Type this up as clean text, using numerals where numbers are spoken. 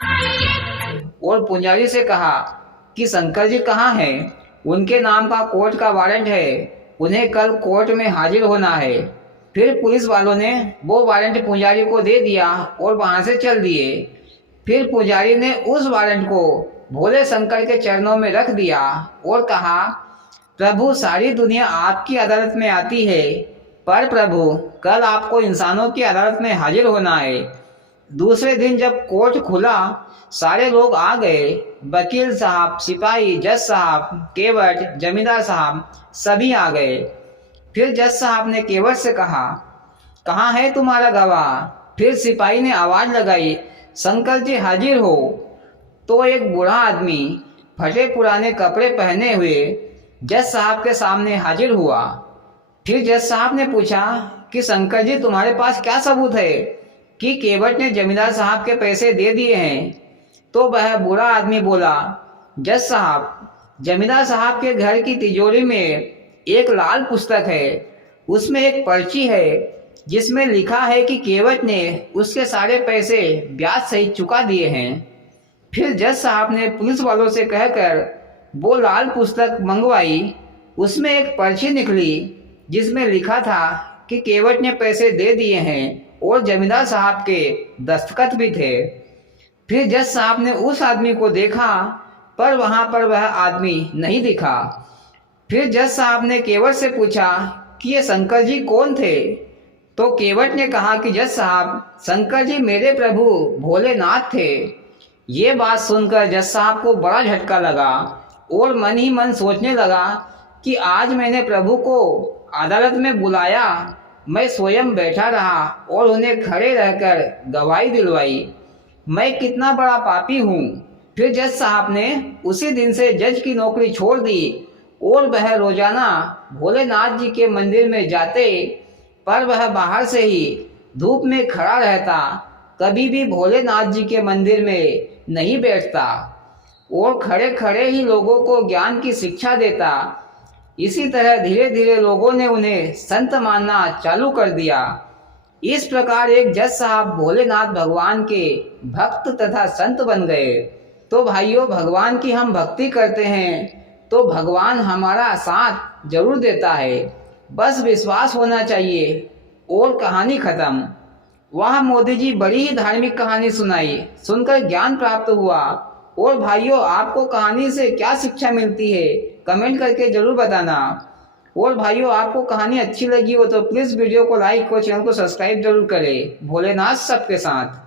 और पुजारी से कहा कि शंकर जी कहाँ हैं? उनके नाम का कोर्ट का वारंट है, उन्हें कल कोर्ट में हाजिर होना है। फिर पुलिस वालों ने वो वारंट पुजारी को दे दिया और वहां से चल दिए। फिर पुजारी ने उस वारंट को भोले शंकर के चरणों में रख दिया और कहा, प्रभु सारी दुनिया आपकी अदालत में आती है, पर प्रभु कल आपको इंसानों की अदालत में हाजिर होना है। दूसरे दिन जब कोर्ट खुला, सारे लोग आ गए। वकील साहब, सिपाही, जज साहब, केवट, जमींदार साहब सभी आ गए। फिर जज साहब ने केवट से कहा, कहाँ है तुम्हारा गवाह? फिर सिपाही ने आवाज लगाई, शंकर जी हाजिर हो। तो एक बूढ़ा आदमी फटे पुराने कपड़े पहने हुए जज साहब के सामने हाजिर हुआ। फिर जज साहब ने पूछा कि शंकर जी तुम्हारे पास क्या सबूत है कि केवट ने जमींदार साहब के पैसे दे दिए हैं? तो वह बूढ़ा आदमी बोला, जज साहब, जमींदार साहब के घर की तिजोरी में एक लाल पुस्तक है, उसमें एक पर्ची है जिसमें लिखा है कि केवट ने उसके सारे पैसे ब्याज सहित चुका दिए हैं। फिर जज साहब ने पुलिस वालों से कहकर वो लाल पुस्तक मंगवाई। उसमें एक पर्ची निकली जिसमें लिखा था कि केवट ने पैसे दे दिए हैं और जमींदार साहब के दस्तखत भी थे। फिर जज साहब ने उस आदमी को देखा, पर वहां पर वह आदमी नहीं दिखा। फिर जज साहब ने केवट से पूछा कि ये शंकर जी कौन थे? तो केवट ने कहा कि जज साहब, शंकर जी मेरे प्रभु भोलेनाथ थे। ये बात सुनकर जज साहब को बड़ा झटका लगा और मन ही मन सोचने लगा कि आज मैंने प्रभु को अदालत में बुलाया, मैं स्वयं बैठा रहा और उन्हें खड़े रहकर गवाही दिलवाई। मैं कितना बड़ा पापी हूँ। फिर जज साहब ने उसी दिन से जज की नौकरी छोड़ दी और वह रोजाना भोलेनाथ जी के मंदिर में जाते, पर वह बाहर से ही धूप में खड़ा रहता, कभी भी भोलेनाथ जी के मंदिर में नहीं बैठता और खड़े खड़े ही लोगों को ज्ञान की शिक्षा देता। इसी तरह धीरे धीरे लोगों ने उन्हें संत मानना चालू कर दिया। इस प्रकार एक जज साहब भोलेनाथ भगवान के भक्त तथा संत बन गए। तो भाइयों, भगवान की हम भक्ति करते हैं तो भगवान हमारा साथ जरूर देता है, बस विश्वास होना चाहिए। और कहानी खत्म। वह मोदी जी बड़ी ही धार्मिक कहानी सुनाई, सुनकर ज्ञान प्राप्त हुआ। और भाइयों, आपको कहानी से क्या शिक्षा मिलती है कमेंट करके जरूर बताना। और भाइयों, आपको कहानी अच्छी लगी हो तो प्लीज़ वीडियो को लाइक और चैनल को सब्सक्राइब जरूर करें। भोलेनाथ सबके साथ।